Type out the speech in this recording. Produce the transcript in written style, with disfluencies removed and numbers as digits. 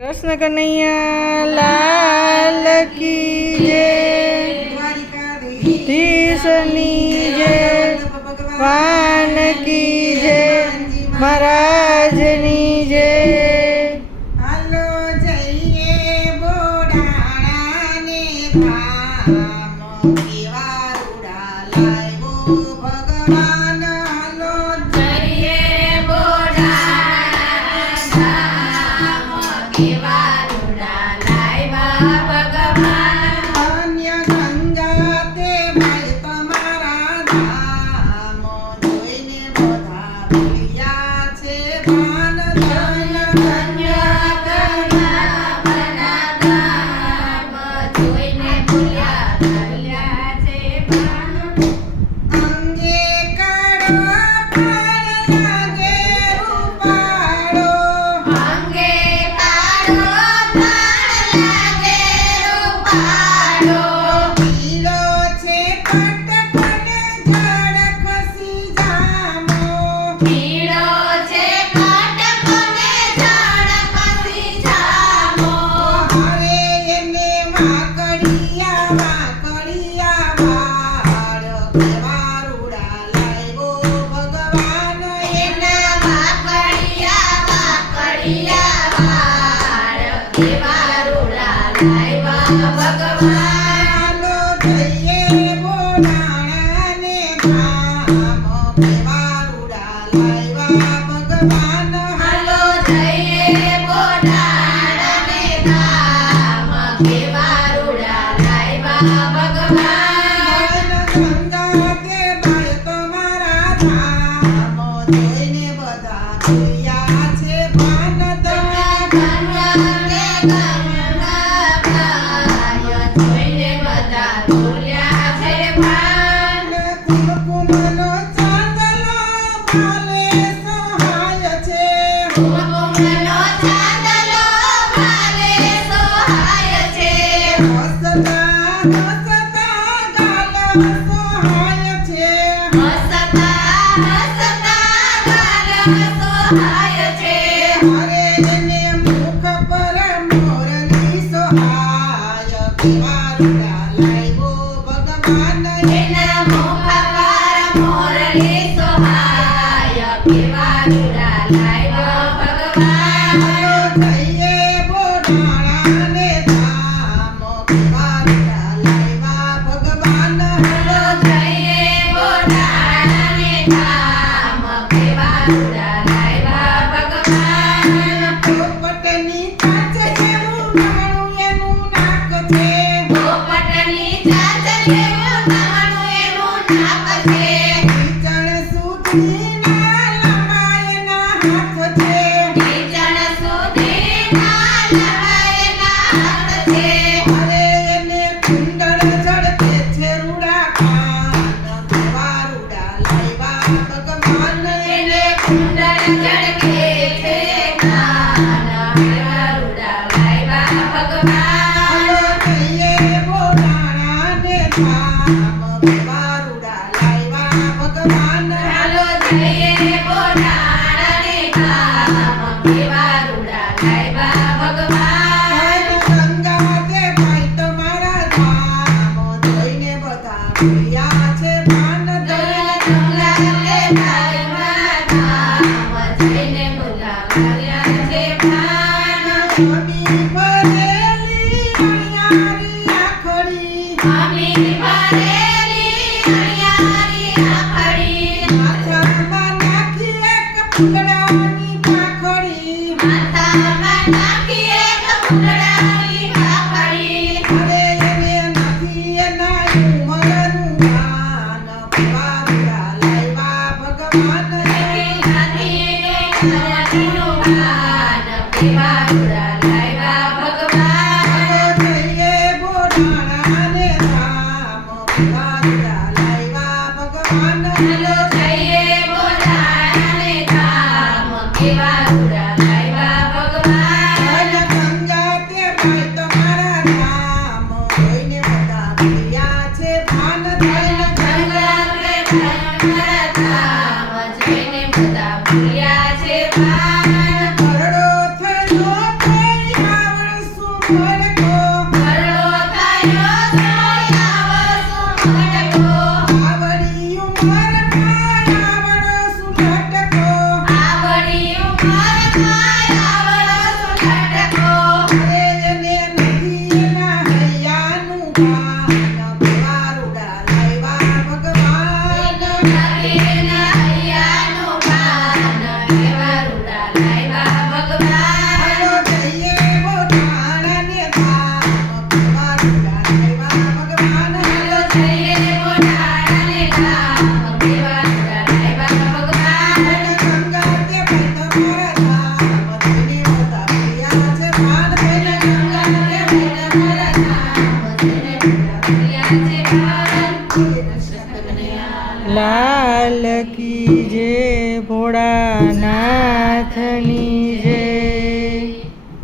कृष्ण कन्हैया लाल की जय, धीशनी जय, भगवान की जय, महाराजनी जय। हालो जइए बोडाणा ने धाम केवा उडालाय गो भगवान। हालो जइए बोडाणा धाम केवा उडालाय भगवान। अन्य गंगा ते ભાઈ તમારા ધામ જોઈને બધા ભૂલ્યા છે ભાન ધન ધન્ય કન્યા મના ધામ જોઈને ભૂલ્યા છે ભાન। અંગે કાળો પાડ લાગે રૂપાળો, અંગે કાળો પાડ લાગે રૂપાળો। પીળો છે કટકને જળ ખસી જામો, પીળો છે કટકોને જળ ખસી જામો। હરે એને વાકડિયા વાકડિયા વાળ કેવા રૂડા લાગ્યો ભગવાન। એના વાકડિયા વાકડિયા વાળ કેવા રૂડા લાવ્યા ભગવાન। હાલો જઈએ બોડાણાને ધામ કેવા રૂડા લાવ્યા ભગવાન। હાલો જઈએ બોડાણાને ધામ કેવા રૂડા લાવ્યા ભગવાન। ગંગા તે ભાઈ તમારા ધામ જોઈને બધા ભૂલ્યા છે ભાન ધન। ગંગા કે ગંગા ભાઈ જોઈને બધા ભૂલ્યા છે ભાન। કુમકુમનો ચાંદલો ભાલે સહાય છે, કુમકુમનો ચાંદલો ભાલે સોહાય છે। હસતા હસતા ગાલ સહાય છે, હસતા હસતા ગાલ સોહાય છે। હરે એને મુખ પર મોરલી સહાય કેવા રૂડા લાગ્યો ભગવાન। એના મુખ પર મોરલી સોહાય કેવા રૂડા લાવ્યો ભગવાન। હાલો જઈએ બોડાણાને ધામ કેવા રૂડા લાવ્યા ભગવાન। હાલો જઈએ બોડાણાને ધામ કેવા રૂડા લાવ્યા ભગવાન। પોપટની ચાંચ જેવું નાનું એનું નાક છે, પોપટની ચાંચ જેવું નાનું એનું નાક છે। ઢીંચણ સુધીના લાંબા એના હાથ છે, ઢીંચણ સુધીના લાંબા એના હાથ છે। હરે એને કુંડળ જડતે છે રૂડા કાન કેવા રૂડા લાવ્યા ભગવાન। એને કુંડળ ઝળકે છે કાન કેવા રૂડા લાવ્યા ભગવાન। હાલો જઈએ બોડાણાને ધામ કેવા રૂડા લાવ્યા ભગવાન। હાલો જઈએ બોડાણાને ધામ કેવા રૂડા લાવ્યા ભગવાન। ગંગા તે ભાઈ તમારા ધામ જોઈને બધા ભૂલ્યા છે ભાન ધન। ગંગા કે ભાઈમાં ધામ જોઈને બધા ભૂલ્યા છે ભાન। અમી ભરેલી અણિયારી આખડી, અમી ભરેલી અણિયારી આખડી, માથામાં નાખી એક ફૂલડાની પાંખડી, માથામાં નાખી એક ફૂલડાની પાંખડી। હરે એને નથી એના ઉંમરનું ભાન કેવા રૂડા લાવ્યા ભગવાન। નથી નથી ભાન કેવા રૂડા લાવ્યા ભગવાન। બોલો